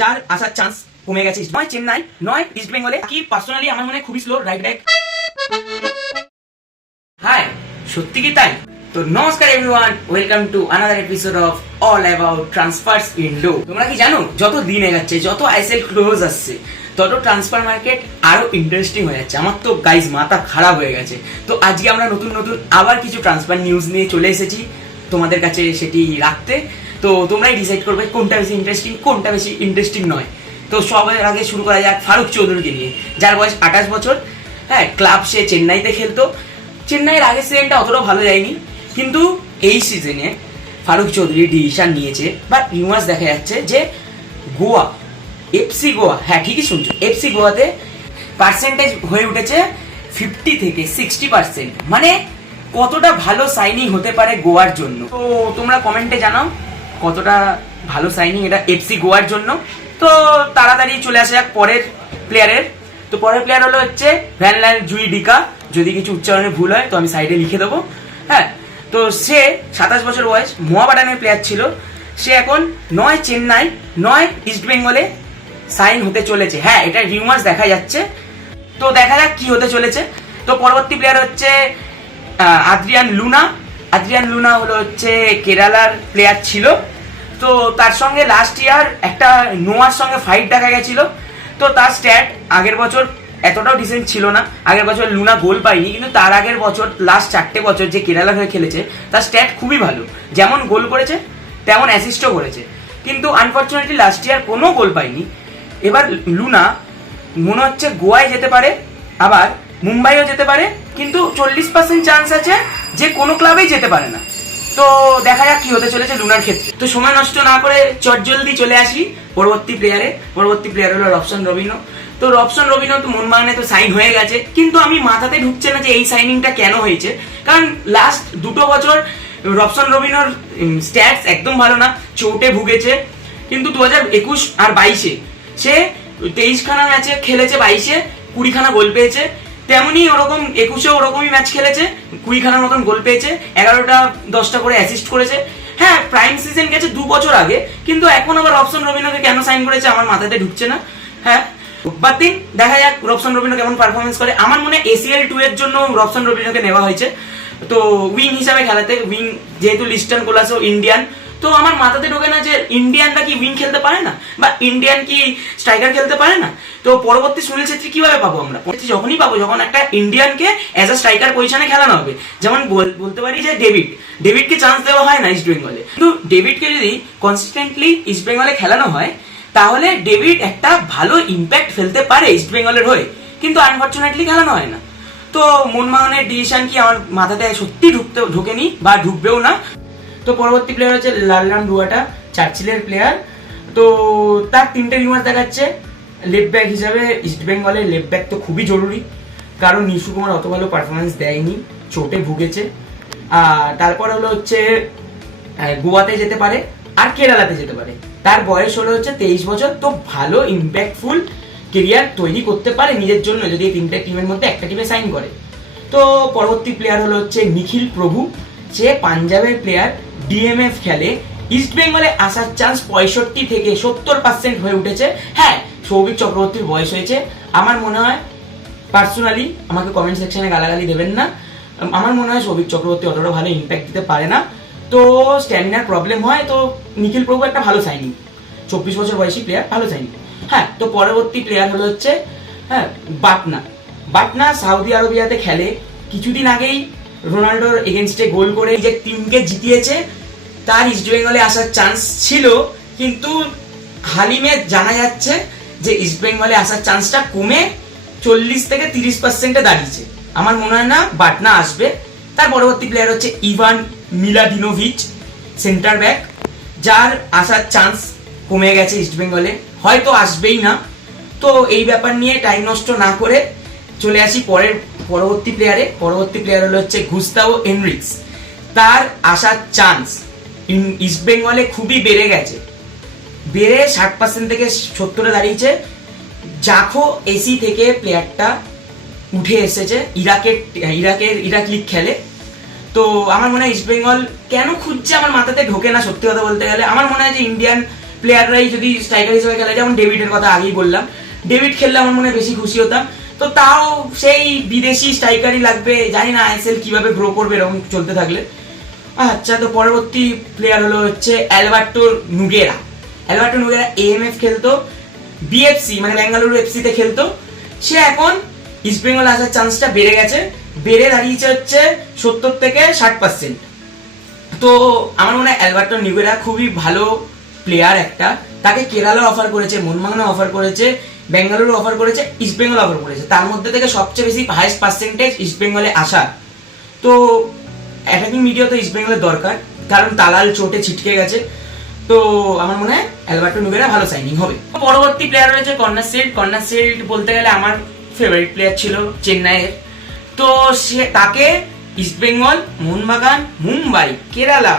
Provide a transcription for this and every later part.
যার আসার চান্স কমে গেছে। নয় চেন্নাই, নয় ইস্ট বেঙ্গলে। কি পার্সোনালি আমার মনে খুবই স্লো রাইট ব্যাক। হাই, সত্যি কি তাই? তো নমস্কার everyone, welcome to another episode of all about transfers Indo. তোমরা কি জানো, যত দিন এগাচ্ছে, যত আইএসএল ক্লোজ আসছে, তত ট্রান্সফার মার্কেট আরো ইন্টারেস্টিং হয়ে যাচ্ছে। আমার তো গাইজ মাথা খারাপ হয়ে গেছে। তো আজকে আমরা নতুন নতুন আবার কিছু ট্রান্সফার নিউজ নিয়ে চলে এসেছি তোমাদের কাছে সেটি রাখতে। তো তোমরাই ডিসাইড করবে কোনটা বেশি ইন্টারেস্টিং, কোনটা বেশি ইন্টারেস্টিং নয়। তো সবার আগে শুরু করা যাক ফারুক চৌধুরীকে নিয়ে, যার বয়স 28 বছর। হ্যাঁ, ক্লাব সে চেন্নাইতে খেলতো। চেন্নাইয়ের আগের সিজনটা অতটা ভালো যায়নি, কিন্তু এই সিজনে ফারুক চৌধুরী ডিসিশন নিয়েছে বা রিউমার্স দেখা যাচ্ছে যে গোয়া, এফসি গোয়া, হ্যাঁ ঠিকই শুনছো, এফসি গোয়াতে পার্সেন্টেজ হয়ে উঠেছে 50 থেকে 60%। মানে কতটা ভালো সাইনিং হতে পারে গোয়ার জন্য। তো তোমরা কমেন্টে জানাও কতটা ভালো সাইনিং এটা এফসি গোয়ার জন্য। তো তাড়াতাড়ি চলে আসা যাক পরের প্লেয়ারের। তো পরের প্লেয়ার হলো হচ্ছে ভ্যানল্যান্ড জুইডিকা। যদি কিছু উচ্চারণে ভুল হয় তো আমি সাইডে লিখে দেবো। হ্যাঁ, তো সে 27 বছর বয়স, মোহামেডানের প্লেয়ার ছিল। সে এখন নয় চেন্নাই, নয় ইস্ট বেঙ্গলে সাইন হতে চলেছে। হ্যাঁ, এটা রিউমার্স দেখা যাচ্ছে। তো দেখা যাক কি হতে চলেছে। তো পরবর্তী প্লেয়ার হচ্ছে আদ্রিয়ান লুনা। আদ্রিয়ান লুনা হলো হচ্ছে কেরালার প্লেয়ার ছিল। তো তার সঙ্গে লাস্ট ইয়ার একটা নোয়ার সঙ্গে ফাইট দেখা গেছিল। তো তার স্ট্যাট আগের বছর এতটাও ডিসেন্ট ছিল না। আগের বছর লুনা গোল পায়নি, কিন্তু তার আগের বছর লাস্ট 4টে বছর যে কেরালা হয়ে খেলেছে তার স্ট্যাট খুবই ভালো। যেমন গোল করেছে তেমন অ্যাসিস্টও করেছে, কিন্তু আনফর্চুনেটলি লাস্ট ইয়ার কোনো গোল পায়নি। এবার লুনা মনে হচ্ছে গোয়ায় যেতে পারে, আবার মুম্বাইও যেতে পারে, কিন্তু 40% চান্স আছে যে কোনো ক্লাবেই যেতে পারে না। তো দেখা যাক কি হতে চলেছে লুনার ক্ষেত্রে। তো সময় নষ্ট না করে চটজলদি চলে আসি পরবর্তী প্লেয়ারে। পরবর্তী প্লেয়ার হলো রবসন রবিনো। তো রবসন রবিনো তো মোহনবাগানে তো সাইন হয়ে গেছে, কিন্তু আমি মাথাতে ঢুকছে না যে এই সাইনিংটা কেন হয়েছে। কারণ লাস্ট 2 বছর রবসন রবিনোর স্ট্যাটস একদম ভালো না, চোটে ভুগেছে। কিন্তু 2021 আর 22-এ সে 23খানা ম্যাচে খেলেছে, 22-এ 20খানা গোল পেয়েছে। তেমনি ওরকম 21-এ ওরকমই ম্যাচ খেলেছে, 20খানার মতন গোল পেয়েছে, 11টা 10টা করে অ্যাসিস্ট করেছে। হ্যাঁ, প্রাইম সিজন গেছে 2 বছর আগে, কিন্তু এখন আবার রবসন রবিনোকে কেন সাইন করেছে আমার মাথাতে ঢুকছে না। হ্যাঁ, বাট দিন দেখা যাক রবসন রবিনো কেমন পারফরমেন্স করে। আমার মনে হয় ACL 2 এর জন্য রবসন রবিনোকে নেওয়া হয়েছে। তো উইং হিসাবে খেলাতে, উইং যেহেতু লিস্টন কোলাসো ইন্ডিয়ান, তো আমার মাথাতে ঢোকে না যে ইন্ডিয়ানরা কি উইং খেলতে পারে না, বা ইন্ডিয়ান কি স্ট্রাইকার খেলতে পারে না। তো পরবর্তী সুনীল ছেত্রী কিভাবে পাবো আমরা? যখনই পাবো যখন একটা ইন্ডিয়ানকে অ্যাজ আ স্ট্রাইকার পজিশনে খেলানো হবে। যেমন বলতে পারি যে ডেভিডকে চান্স দেওয়া হয় না ইস্ট বেঙ্গলে, কিন্তু ডেভিডকে যদি কনসিস্টেন্টলি ইস্ট বেঙ্গলে খেলানো হয় তাহলে ডেভিড একটা ভালো ইম্প্যাক্ট ফেলতে পারে ইস্ট বেঙ্গলের হয়ে, কিন্তু আনফর্চুনেটলি খেলানো হয় না। তো মোহনবাগানের ডিসিশন কি আমার মাথাতে সত্যি ঢোকেনি বা ঢুকবেও না। তো পরবর্তী প্লেয়ার হচ্ছে লালরাম ডুয়াটা, চার্চিলের প্লেয়ার। তো তার 3টে রিউমার্স দেখাচ্ছে। লেফট ব্যাক হিসাবে ইস্ট বেঙ্গলে লেফট ব্যাক তো খুবই জরুরি, কারণ নিশু কুমার অত ভালো পারফরমেন্স দেয়নি, চোটে ভুগেছে। আর তারপর হলো হচ্ছে গোয়াতে যেতে পারে আর কেরালাতে যেতে পারে। তার বয়স হলো হচ্ছে 23 বছর। তো ভালো ইম্প্যাক্টফুল কেরিয়ার তৈরি করতে পারে নিজের জন্য যদি এই 3টে টিমের মধ্যে একটা টিমে সাইন করে। তো পরবর্তী প্লেয়ার হলো হচ্ছে নিখিল প্রভু। যে পাঞ্জাবের প্লেয়ার, ডিএমএফ খেলে। ইস্ট বেঙ্গলে আসার চান্স 65 থেকে 70% হয়ে উঠেছে। হ্যাঁ, সৌভিক চক্রবর্তীর বয়স হয়েছে। আমার মনে হয় পার্সোনালি, আমাকে কমেন্ট সেকশনে গালাগালি দেবেন না, আমার মনে হয় সৌভিক চক্রবর্তী অতটা ভালো ইম্প্যাক্ট দিতে পারে না। তো স্ট্যামিনার প্রবলেম হয়। তো নিখিল প্রভু একটা ভালো সাইনিং, 24 বছর বয়সী প্লেয়ার, ভালো সাইনিং। হ্যাঁ, তো পরবর্তী প্লেয়ার হলো হচ্ছে বাটনা সাউদি আরবিয়াতে খেলে। কিছুদিন আগেই রোনাল্ডোর এগেনস্টে গোল করে যে টিমকে জিতিয়েছে। তার ইস্ট বেঙ্গলে আসার চান্স ছিল, কিন্তু হালিমে জানা যাচ্ছে যে ইস্ট বেঙ্গলে আসার চান্সটা কমে 40 থেকে 30%-এ দাঁড়িয়েছে। আমার মনে হয় না বাটনা আসবে। তার পরবর্তী প্লেয়ার হচ্ছে ইভান মিলাদিনোভিচ, সেন্টার ব্যাক, যার আসার চান্স কমে গেছে ইস্ট বেঙ্গলে, হয়তো আসবেই না। তো এই ব্যাপার নিয়ে টাইম নষ্ট না করে চলে আসি পরবর্তী প্লেয়ারে। পরবর্তী প্লেয়ার হলো হচ্ছে গুস্তাভো এনরিক্স। তার আসার চান্স ইস্ট বেঙ্গলে খুবই বেড়ে গেছে, বেড়ে 60% থেকে 70-এ দাঁড়িয়েছে। জাখো এসি থেকে প্লেয়ারটা উঠে এসেছে, ইরাক লিগ খেলে। তো আমার মনে হয় ইস্ট বেঙ্গল কেন খুঁজছে আমার মাথাতে ঢোকে না, সত্যি কথা বলতে গেলে। আমার মনে হয় যে ইন্ডিয়ান প্লেয়াররাই যদি স্ট্রাইকার হিসেবে খেলে, যেমন ডেভিডের কথা আগেই বললাম, ডেভিড খেললে আমার মনে হয় বেশি খুশি হতাম। তো তাও সেই বিদেশি স্ট্রাইকারই লাগবে, জানি না আইএসএল কিভাবে গ্রো করবে এরকম চলতে থাকলে। আচ্ছা, তো পরবর্তী প্লেয়ার হলো হচ্ছে অ্যালবার্টো নুগেরা। অ্যালবার্টো নুগেরা এএমএফ খেলতো, বিএফসি মানে বেঙ্গালুরু এফসিতে খেলতো। সে এখন ইস্ট বেঙ্গল আসার চান্সটা বেড়ে গেছে, বেড়ে দাঁড়িয়েছে হচ্ছে 70 থেকে 60%। তো আমার মনে হয় অ্যালবার্টো নুগেরা খুবই ভালো প্লেয়ার একটা। তাকে কেরালা অফার করেছে, মোহনবাগান অফার করেছে, বেঙ্গালুরু অফার করেছে, ইস্ট বেঙ্গল অফার করেছে। তার মধ্যে থেকে সবচেয়ে বেশি হাইয়েস্ট পার্সেন্টেজ ইস্ট বেঙ্গলে আসা। তো অ্যাটাকিং মিডিয়া তো ইস্ট বেঙ্গলের দরকার, কারণ তালাল চোটে ছিটকে গেছে। তো আমার মনে হয় অ্যালবার্টো নুগেরা ভালো সাইনিং হবে। পরবর্তী প্লেয়ার রয়েছে কর্নারশিল্ড। কর্নারশিল্ড বলতে গেলে আমার ফেভারিট প্লেয়ার ছিল চেন্নাইয়ের। তো সে তাকে ইস্ট বেঙ্গল, মোহনবাগান, মুম্বাই, কেরালা,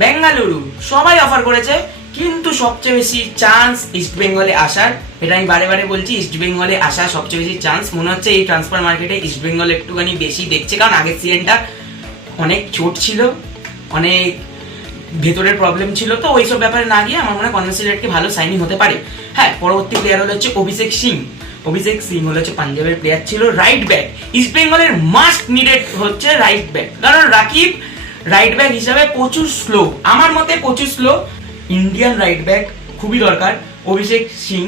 বেঙ্গালুরু সবাই অফার করেছে, কিন্তু সবচেয়ে বেশি চান্স ইস্ট বেঙ্গলে আসার। এটা আমি বারে বারে বলছি, ইস্ট বেঙ্গলে আসার সবচেয়ে বেশি চান্স। মনে হচ্ছে এই ট্রান্সফার মার্কেটে ইস্ট বেঙ্গল একটুখানি বেশি দেখছে, কারণ আগের সিজনটা অনেক চোট ছিল, অনেক ভেতরের প্রবলেম ছিল। তো ওইসব ব্যাপারে না গিয়ে আমার মনে হয় কর্নারশিল্ডকে ভালো সাইনিং হতে পারে। হ্যাঁ, পরবর্তী প্লেয়ার হলো হচ্ছে অভিষেক সিং। অভিষেক সিং হলো হচ্ছে পাঞ্জাবের প্লেয়ার, ছিল রাইট ব্যাক। ইস্ট বেঙ্গলের মাস্ট নিডেড হচ্ছে রাইট ব্যাক, কারণ রাকিব রাইট ব্যাক হিসাবে প্রচুর স্লো, আমার মতে প্রচুর স্লো। ইন্ডিয়ান রাইট ব্যাক খুবই দরকার। অভিষেক সিং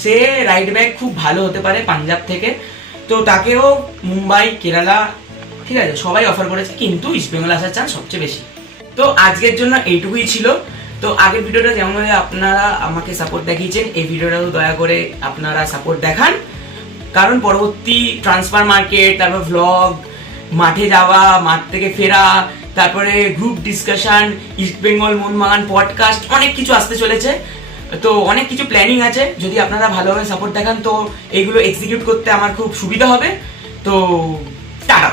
সে রাইট ব্যাক খুব ভালো হতে পারে পাঞ্জাব থেকে। তো তাকেও মুম্বাই, কেরালা, ঠিক আছে, সবাই অফার করেছে, কিন্তু ইস্ট বেঙ্গল আসার চান্স সবচেয়ে বেশি। তো আজকের জন্য এইটুকুই ছিল। তো আগের ভিডিওটা যেমনভাবে আপনারা আমাকে সাপোর্ট দেখিয়েছেন, এই ভিডিওটাও দয়া করে আপনারা সাপোর্ট দেখান, কারণ পরবর্তী ট্রান্সফার মার্কেট, তারপর ভ্লগ, মাঠে যাওয়া, মাঠ থেকে ফেরা, তারপরে group discussion, east Bengal Mohun Bagan podcast, অনেক কিছু আসতে চলেছে। তো অনেক কিছু প্ল্যানিং আছে, যদি আপনারা ভালোভাবে সাপোর্ট দেখান তো এইগুলো এক্সিকিউট করতে আমার খুব সুবিধা হবে। তো টাটা।